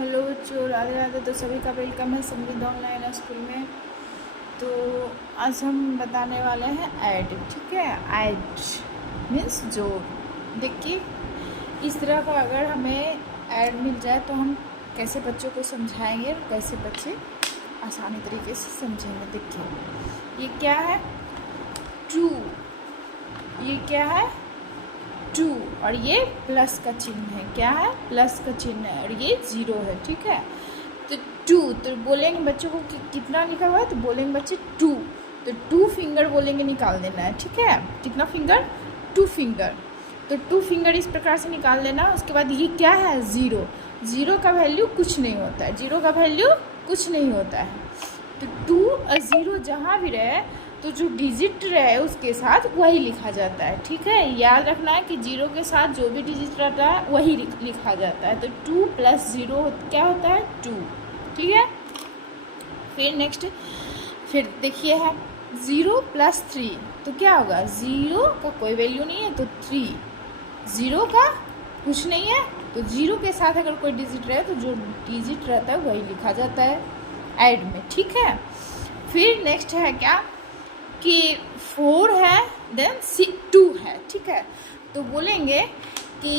Hello बच्चों, राधे राधे। तो सभी का वेलकम है संगीत ऑनलाइन स्कूल में। तो आज हम बताने वाले हैं ऐड। ठीक है, ऐड मीन्स जोड़। देखिए, इस तरह का अगर हमें ऐड मिल जाए तो हम कैसे बच्चों को समझाएंगे और कैसे बच्चे आसानी तरीके से समझेंगे। देखिए, ये क्या है? टू। ये क्या है? टू। और ये प्लस का चिन्ह है। क्या है? प्लस का चिन्ह है। और ये जीरो है। ठीक है, तो टू तो बोलेंगे बच्चों को कितना लिखा हुआ है, तो बोलेंगे बच्चे टू। तो टू फिंगर बोलेंगे, निकाल देना है। ठीक है, कितना फिंगर? Two finger. तो टू फिंगर इस प्रकार से निकाल देना। उसके बाद ये क्या है? ज़ीरो। ज़ीरो का वैल्यू कुछ नहीं होता है। जीरो का वैल्यू कुछ नहीं होता है। तो टू और ज़ीरो जहाँ भी रहे तो जो डिजिट रहे उसके साथ वही लिखा जाता है। ठीक है, याद रखना है कि जीरो के साथ जो भी डिजिट रहता है वही लिखा जाता है। तो टू प्लस ज़ीरो क्या होता है? टू। ठीक है, फिर नेक्स्ट, फिर देखिए है ज़ीरो प्लस थ्री। तो क्या होगा? ज़ीरो का कोई वैल्यू नहीं है तो थ्री। ज़ीरो का कुछ नहीं है तो जीरो के साथ अगर कोई डिजिट रहे तो जो डिजिट रहता है वही लिखा जाता है ऐड में। ठीक है, फिर नेक्स्ट है क्या कि फोर है, देन टू है। ठीक है, तो बोलेंगे कि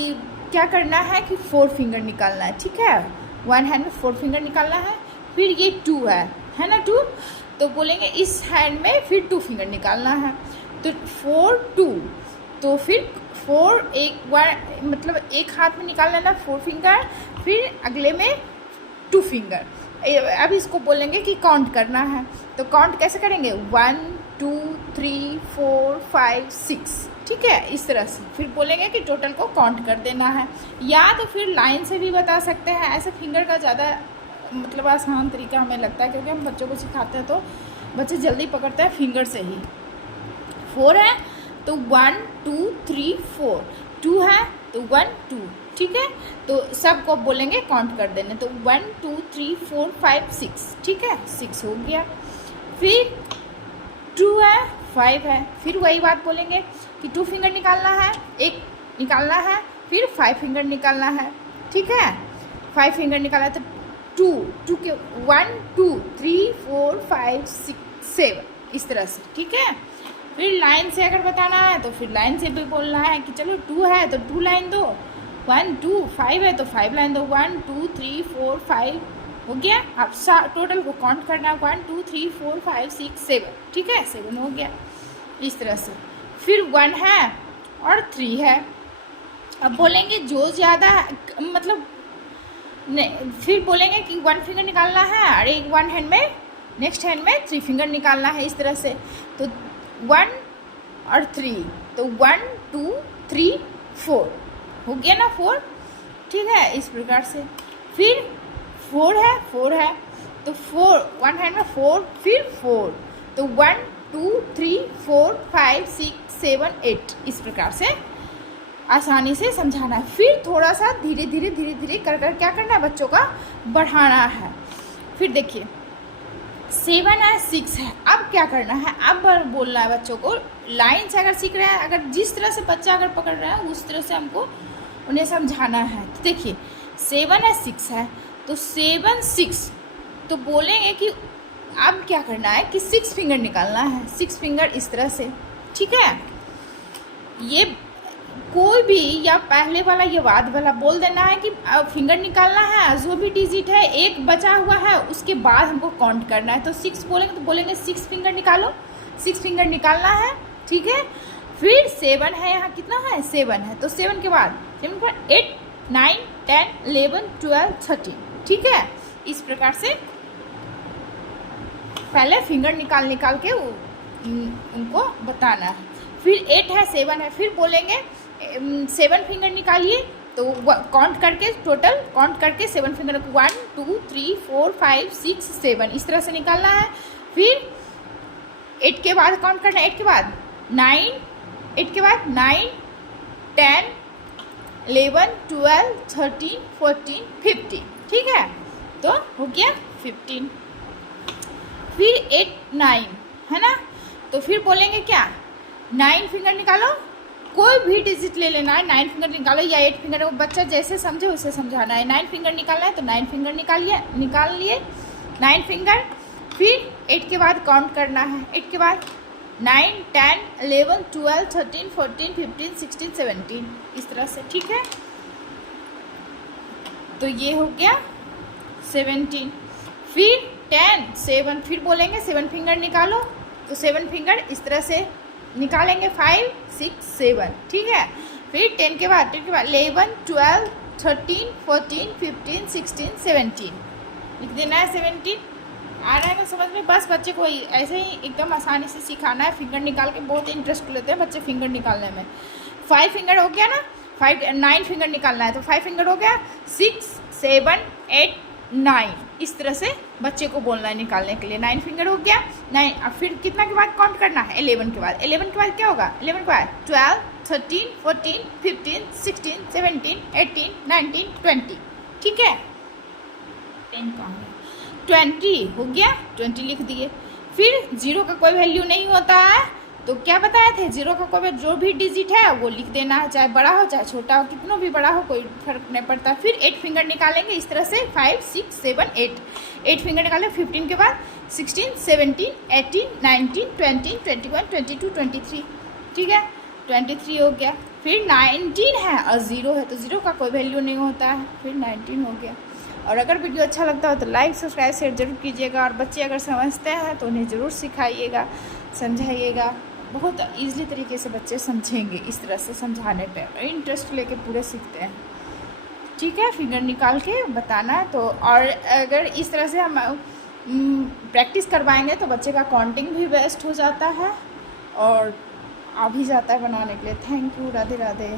क्या करना है कि फोर फिंगर निकालना है। ठीक है, वन हैंड में फोर फिंगर निकालना है। फिर ये टू है ना? टू। तो बोलेंगे इस हैंड में फिर टू फिंगर निकालना है। तो फोर टू, तो फिर फोर एक बार मतलब एक हाथ में निकाल लेना फोर फिंगर, फिर अगले में टू फिंगर। अब इसको बोलेंगे कि काउंट करना है। तो काउंट कैसे करेंगे? One two three four five six. ठीक है, इस तरह से फिर बोलेंगे कि टोटल को काउंट कर देना है। या तो फिर लाइन से भी बता सकते हैं। ऐसे फिंगर का ज़्यादा मतलब आसान तरीका हमें लगता है, क्योंकि हम बच्चों को सिखाते हैं तो बच्चे जल्दी पकड़ते हैं फिंगर से ही। फोर है तो one two three four. Two है तो वन टू। ठीक है, तो सबको बोलेंगे काउंट कर देने। तो one two three four five six. ठीक है, सिक्स हो गया। फिर टू है, फाइव है। फिर वही बात बोलेंगे कि टू फिंगर निकालना है, एक निकालना है, फिर फाइव फिंगर निकालना है। ठीक है, फाइव फिंगर निकाला तो टू, टू के one two three four five six seven, इस तरह से। ठीक है, फिर लाइन से अगर बताना है तो फिर लाइन से भी बोलना है कि चलो टू है तो टू लाइन दो, वन टू फाइव है तो फाइव लाइन दो, one two three four five हो गया। अब टोटल को काउंट करना है, one two three four five six seven. ठीक है, सेवन हो गया इस तरह से। फिर वन है और थ्री है। अब बोलेंगे जो ज़्यादा मतलब फिर बोलेंगे कि वन फिंगर निकालना है और एक वन हैंड में नेक्स्ट हैंड में थ्री फिंगर निकालना है, इस तरह से। तो वन और थ्री, तो वन टू थ्री फोर हो गया ना, फोर। ठीक है, इस प्रकार से। फिर फोर है तो फोर वन हैंड में फोर, फिर फोर, तो one two three four five six seven eight, इस प्रकार से आसानी से समझाना है। फिर थोड़ा सा धीरे धीरे कर क्या करना है, बच्चों का बढ़ाना है। फिर देखिए सेवन है, सिक्स है। अब क्या करना है? अब बोलना है बच्चों को लाइन से। अगर सीख रहे हैं, अगर जिस तरह से बच्चा अगर पकड़ रहे हैं उस तरह से हमको उन्हें समझाना है। तो देखिए सेवन है, सिक्स है, तो सेवन सिक्स, तो बोलेंगे कि अब क्या करना है कि सिक्स फिंगर निकालना है, सिक्स फिंगर इस तरह से। ठीक है, ये कोई भी या पहले वाला या बाद वाला बोल देना है कि फिंगर निकालना है, जो भी डिजिट है एक बचा हुआ है उसके बाद हमको काउंट करना है। तो सिक्स बोलेंगे तो बोलेंगे सिक्स फिंगर निकालो, सिक्स फिंगर निकालना है। ठीक है, फिर सेवन है, यहाँ कितना है? सेवन है, तो सेवन के बाद eight nine ten eleven twelve thirteen. ठीक है, इस प्रकार से पहले फिंगर निकाल के उनको बताना है। फिर एट है, सेवन है, फिर बोलेंगे सेवन फिंगर निकालिए। तो काउंट करके टोटल काउंट करके सेवन फिंगर को one two three four five six seven, इस तरह से निकालना है। फिर एट के बाद काउंट करना है, एट के बाद नाइन, एट के बाद nine ten eleven twelve thirteen fourteen fifteen. ठीक है, तो हो गया 15। फिर एट नाइन है ना, तो फिर बोलेंगे क्या? नाइन फिंगर निकालो, कोई भी डिजिट ले लेना है, 9 फिंगर निकालो या 8 फिंगर, वो बच्चा जैसे समझे उसे समझाना है। 9 फिंगर निकालना है तो 9 फिंगर निकाल लिए 9 फिंगर। फिर 8 के बाद काउंट करना है, 8 के बाद 9, 10, 11, 12, 13, 14, 15, 16, 17 इस तरह से, ठीक है। तो ये हो गया 17। फिर 10, 7, फिर बोलेंगे 7 फिंगर निकालो, तो 7 फिंगर इस तरह से निकालेंगे, 5, 6, 7, ठीक है। फिर 10 के बाद 11, 12, 13, 14, 15, 16, 17 लिख देना है। 17 आ रहा है ना समझ में? बस बच्चे को ऐसे ही एकदम आसानी से सिखाना है। फिंगर निकाल के बहुत इंटरेस्ट लेते हैं बच्चे फिंगर निकालने में। 5 फिंगर हो गया ना, 9 फिंगर निकालना है, तो 5 फिंगर हो गया, 6, 7, 8, 9 इस तरह से बच्चे को बोलना है निकालने के लिए। 9 फिंगर हो गया, 9। अब फिर कितना के बाद काउंट करना है? 11 के बाद। 11 के बाद क्या होगा? 11 के बाद 12, 13, 14, 15, 16, 17, 18, 19, 20, ठीक है। 10 कहाँ है? 20 हो गया, 20 लिख दिए। फिर 0 का कोई वैल्यू नहीं होता है, तो क्या बताए थे? 0 का कोई जो भी डिजिट है वो लिख देना है, चाहे बड़ा हो चाहे छोटा हो, कितना भी बड़ा हो कोई फर्क नहीं पड़ता। फिर 8 फिंगर निकालेंगे इस तरह से, 5, 6, 7, 8 फिंगर निकालें। 15 के बाद 16, 17, 18, 19, 20, 21, 22, 23, ठीक है, 23 हो गया। फिर 19 है और 0 है, तो 0 का कोई वैल्यू नहीं होता है, फिर 19 हो गया। और अगर वीडियो अच्छा लगता हो तो लाइक, सब्सक्राइब, शेयर जरूर कीजिएगा। और बच्चे अगर समझते हैं तो उन्हें ज़रूर सिखाइएगा, समझाइएगा। बहुत ईज़िली तरीके से बच्चे समझेंगे इस तरह से समझाने पे, इंटरेस्ट लेके पूरे सीखते हैं, ठीक है। फिंगर निकाल के बताना है तो। और अगर इस तरह से हम प्रैक्टिस करवाएंगे तो बच्चे का काउंटिंग भी बेस्ट हो जाता है और आ भी जाता है बनाने के लिए। Thank you, Radhe Radhe.